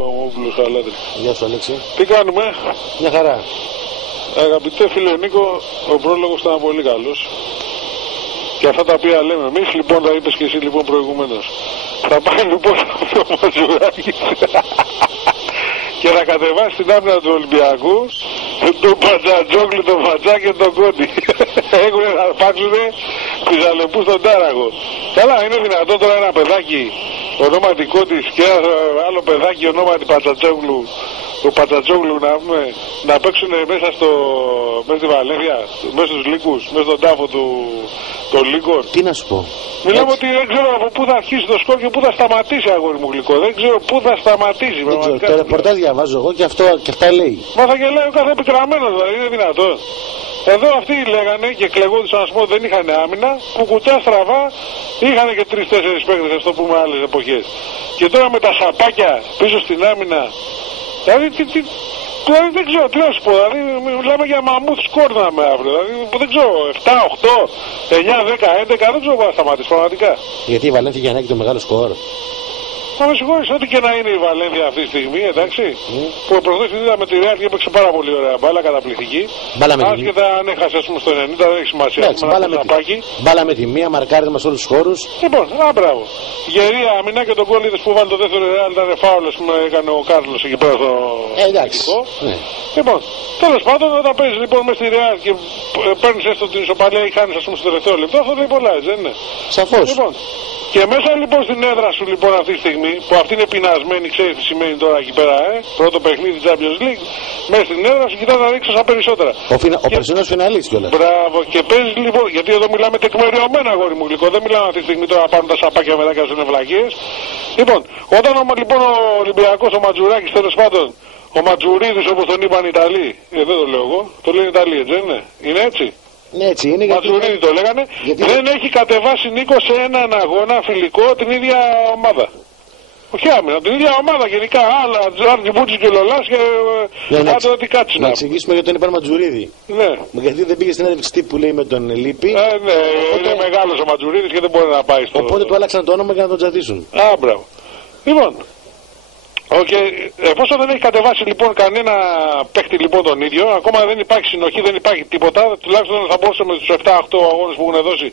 Κομόπουλος, Χαλάτρη. Γεια σου Αλέξη. Τι κάνουμε? Μια χαρά. Αγαπητέ φίλε Νίκο, ο πρόλογος ήταν πολύ καλός. Και αυτά τα οποία λέμε εμείς, λοιπόν, τα είπες και εσύ λοιπόν προηγουμένως. Θα πάει λοιπόν ο Ματζουράκης και να κατεβάσει την άμυνα του Ολυμπιακού τον Πατζατζόγλου, τον Φατζά και τον Κόντι. Έχουν να πάξουνε τις αλεπούς στον Τάραγο. Καλά, είναι δυνατόν τώρα ένα παιδάκι ονόματι Κόντις και ένα άλλο παιδάκι ονόματι Πατζατζόγλου, ο Πατζατζόγλου να παίξουν μέσα στη Βαλένθια, μέσα στους λύκους, μέσα στον τάφο των λύκων. Τι να σου πω. Μιλάμε ότι δεν ξέρω από πού θα αρχίσει το σκορ και πού θα σταματήσει, αγόρι μου γλυκό. Δεν ξέρω πού θα σταματήσει. Δεν ξέρω, το ρεπορτάζ διαβάζω εγώ και αυτά λέει. Μα θα γελάει ο κάθε επικραμμένος, δηλαδή είναι δυνατόν. Εδώ αυτοί λέγανε και κλεγόντουσαν, να σου πω, δεν είχαν άμυνα, κουκουτιά στραβά, είχαν και 3-4 παίκτες, ας το πούμε, άλλες εποχές. Και τώρα με τα σαπάκια πίσω στην άμυνα. Δηλαδή, δηλαδή δεν ξέρω τι να σου πω, δηλαδή μιλάμε για μαμούθ σκορ να με αύριο, δηλαδή δεν ξέρω, 7, 8, 9, 10, 11, δεν ξέρω πού θα σταματήσει πραγματικά. Γιατί η Βαλένθια για να έχει το μεγάλο σκορ. Θα με συγχωρείς, ό,τι και να είναι η Βαλένθια αυτή τη στιγμή, εντάξει, που προχθές την είδαμε τη Ρεάλ και έπαιξε πάρα πολύ ωραία μπάλα, καταπληκτική. Άσχετα αν έχασε, ας πούμε, στο 90, δεν έχει σημασία. Μπάλα με τη μία, μαρκάρισμα σε όλους τους χώρους. Λοιπόν, μπράβο. Γερία άμυνα και τον κόλλητες που βάλει το δεύτερο Ρεάλ ήταν φάουλος που έκανε ο Κάρλος εκεί πέρα στο. Εντάξει. Ναι. Λοιπόν, τέλος πάντων, όταν παίζεις λοιπόν μέσα στη Ρεάλ και παίρνεις έστω την ισοπαλία ή χάνεις, ας πούμε, στο τελευταίο λεπτό, αυτό λέει πολλά, έτσι δεν είναι? Σαφώς. Λοιπόν, και μέσα λοιπόν στην έδρα σου λοιπόν αυτή τη στιγμή, που αυτή είναι πεινασμένη, ξέρεις τι σημαίνει τώρα εκεί πέρα, πρώτο παιχνίδι Champions League, μέσα στην έδρα σου κοιτάς να ρίξεις περισσότερα. Ο περσινός φιναλίστης κιόλας. Μπράβο, και παίζεις λοιπόν, γιατί εδώ μιλάμε τεκμηριωμένα, αγόρι μου γλυκό, δεν μιλάμε αυτή τη στιγμή τώρα να πάρουν τα σαπάκια μετά και να ζουν ευλαγίες. Λοιπόν, όταν λοιπόν ο Ολυμπιακός, ο Ματζουράκης, τέλος πάντων, ο Ματζουρίδης όπως τον είπαν οι Ιταλοί, δεν το λέω εγώ, το λένε οι Ιταλοί, έτσι δεν είναι? Είναι έτσι? Ναι, έτσι είναι. Ματζουρίδη το λέγανε. Δεν έχει κατεβάσει, Νίκο, σε έναν αγώνα φιλικό την ίδια ομάδα. Όχι άμυνα, την ίδια ομάδα γενικά. Άλλα, Τζάρτζι και Λολάς και άντε ό,τι κάτσει. Να εξηγήσουμε γιατί τον είπαν Ματζουρίδη. Ναι. Γιατί δεν πήγε στην έδειξη τύπου, λέει, με τον Λίπη. Ναι, είναι μεγάλος ο Ματζουρίδης και δεν μπορεί να πάει στο. Οπότε του άλλαξαν το όνομα για να τον τζατίσουν. Μπράβο. Λοιπόν. Εφόσον δεν έχει κατεβάσει λοιπόν κανένα παίχτη λοιπόν τον ίδιο, ακόμα δεν υπάρχει συνοχή, δεν υπάρχει τίποτα, τουλάχιστον θα μπορούσε με τους 7-8 αγώνες που έχουν δώσει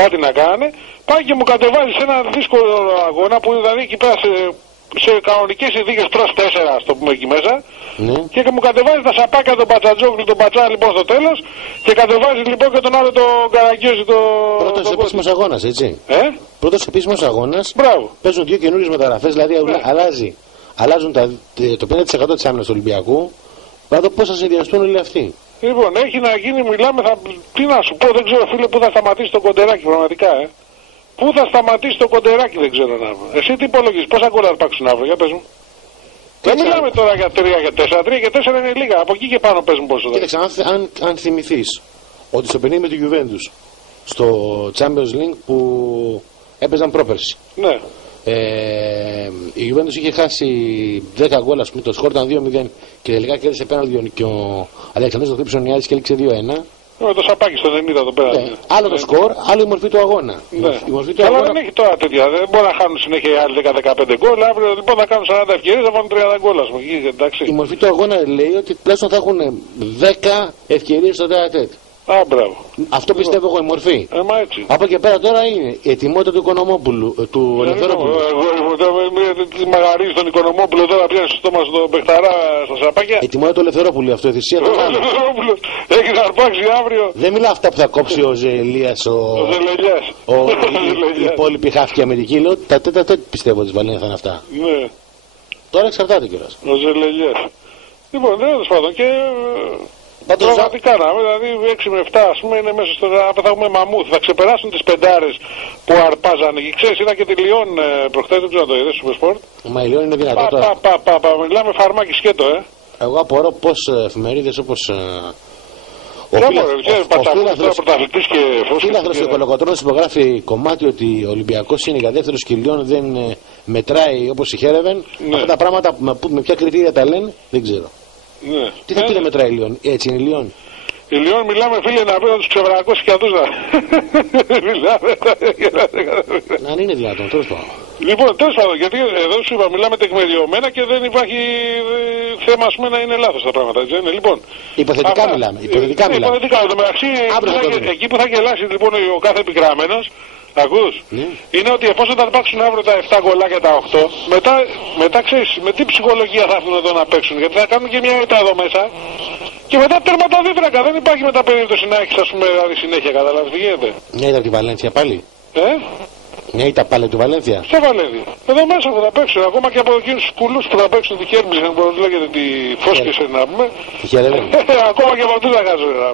κάτι να κάνει, πάει και μου κατεβάζει σε ένα δύσκολο αγώνα που δηλαδή εκεί πέρα σε κανονικές συνθήκες προς 4, ας το πούμε εκεί μέσα, και μου κατεβάζει τα σαπάκια τον Πατζατζόγλου, τον Πατζά λοιπόν στο τέλος, και κατεβάζει λοιπόν και τον άλλο τον Καραγκιόζη. Πρώτος επίσημος αγώνας, έτσι. Πρώτος επίσημος αγώνας. Μπράβο. Παίζουν δύο καινούριες μεταγραφές, δηλαδή αλλάζουν το 50% της άμυνας του Ολυμπιακού. Να δω πώς θα συνδυαστούν όλοι αυτοί. Λοιπόν, έχει να γίνει, μιλάμε, τι να σου πω, δεν ξέρω φίλε πού θα σταματήσει το Κοντεράκι πραγματικά, Πού θα σταματήσει το Κοντεράκι, δεν ξέρω να πω. Εσύ τι υπολογίζεις, πόσα γκολ θα πάρξουν αύριο, για πες μου. Δεν μιλάμε τώρα για 3 και 4, 3 και 4 είναι λίγα, από εκεί και πάνω παίζουν πόσο. Κοίταξε, αν θυμηθείς ότι στο παιχνίδι με τη Juventus στο Champions League που έπαιζαν πρόπερση. Ναι. Η Juventus είχε χάσει 10 γκολ, ας πούμε, το σκορ ήταν 2-0 και τελικά κέρδισε πέναλτι και ο Αλεξανδρός το χτύπησε ο Νιάδης και έληξε 2-1. Με το σαπάκι στο 90 το πέναλτι. Άλλο το σκορ, άλλο η μορφή του αγώνα. Αλλά δεν έχει τώρα τέτοια. Δεν μπορεί να χάνουν συνέχεια οι άλλοι 10-15 γκολ. Αύριο λοιπόν θα κάνουν 40 ευκαιρίες, θα βάλουν 30 γκολ, ας πούμε. Η μορφή του αγώνα λέει ότι τουλάχιστον θα έχουν 10 ευκαιρίες στο τέταρτο. Μπράβο. Αυτό πιστεύω εγώ η μορφή. Μα έτσι. Από εκεί πέρα τώρα είναι η ετοιμότητα του Οικονομόπουλου, του Ελευθερόπουλου. Τη μαγαρίζει τον Οικονομόπουλο τώρα πιάνει στο στόμα στο παιχταρά στα σαπάκια. Ετοιμότητα του Ελευθερόπουλου, αυτό η θυσία του. Ο Ελευθερόπουλο έχει να αρπάξει αύριο. Δεν μιλά αυτά που θα κόψει ο Ζελίας, ο Ζελελιάς. Η υπόλοιπη χάφη Αμερική. Λέω τα τέταρτα πιστεύω ότι Βαλένθια θα είναι αυτά. Ναι. Τώρα εξαρτάται κιόλας. Ο Ζελελιάς. Λοιπόν, τέλος πάντων και. Πραγματικά να δηλαδή 6 με 7 ας πούμε είναι μέσα στο. Θα έχουμε μαμούθ, θα ξεπεράσουν τις πεντάρες που αρπάζανε. Και ξέρεις, είδα και τη Λιόν προχθές, δεν ξέρω να το είδες στο Σπορτ. Μα η Λιόν είναι δυνατό τώρα. Μιλάμε φαρμάκι σκέτο, Εγώ απορώ πως εφημερίδες όπως. Ο Φύλαθρος και ο Κολοκοτρώνης υπογράφει κομμάτι ότι ο Ολυμπιακός είναι για δεύτερος και η Λιόν δεν μετράει όπως η Χέρεβεν. Αυτά τα πράγματα με ποια κριτήρια τα λένε δεν ξέρω. Ναι. Τι θα πει να μετράει η Λιόν, έτσι είναι η Λιόν. Η Λιόν μιλάμε φίλε να πει να τους ξεβρακώσει και αυτούς να. Μιλάμε. Να είναι δυνατόν, τέλος πάντων. Λοιπόν, τέλος πάντων, γιατί εδώ σου είπα, μιλάμε τεκμηριωμένα και δεν υπάρχει θέμα, ας πούμε, να είναι λάθος τα πράγματα, έτσι είναι. Λοιπόν, υποθετικά μιλάμε. Υποθετικά μιλάμε. Υποθετικά, το μεταξύ, εκεί που θα γελάσει λοιπόν ο κάθε επικράμενος, ακούς, είναι ότι εφόσον θα υπάρξουν αύριο τα 7 γκολάκια τα 8, μετά ξέρεις με τι ψυχολογία θα έρθουν εδώ να παίξουν, γιατί θα κάνουν και μια ήττα εδώ μέσα και μετά τερματά δίδρακα. Δεν υπάρχει μετά περίπτωση να έχεις, ας πούμε, δηλαδή συνέχεια, καταλάβεις τι γίνεται. Μια ήττα από τη Βαλένθια πάλι. Μια ήττα πάλι του Βαλένθια. Σε Βαλένθια. Εδώ μέσα που θα παίξουν, ακόμα και από εκείνους τους κουλούς που θα παίξουν τη Χέρμπλης, που λέγεται τη Φόσκησε να πούμε. Τη Χέρεβεν. Ακόμα και από αυτού θα χάσουν να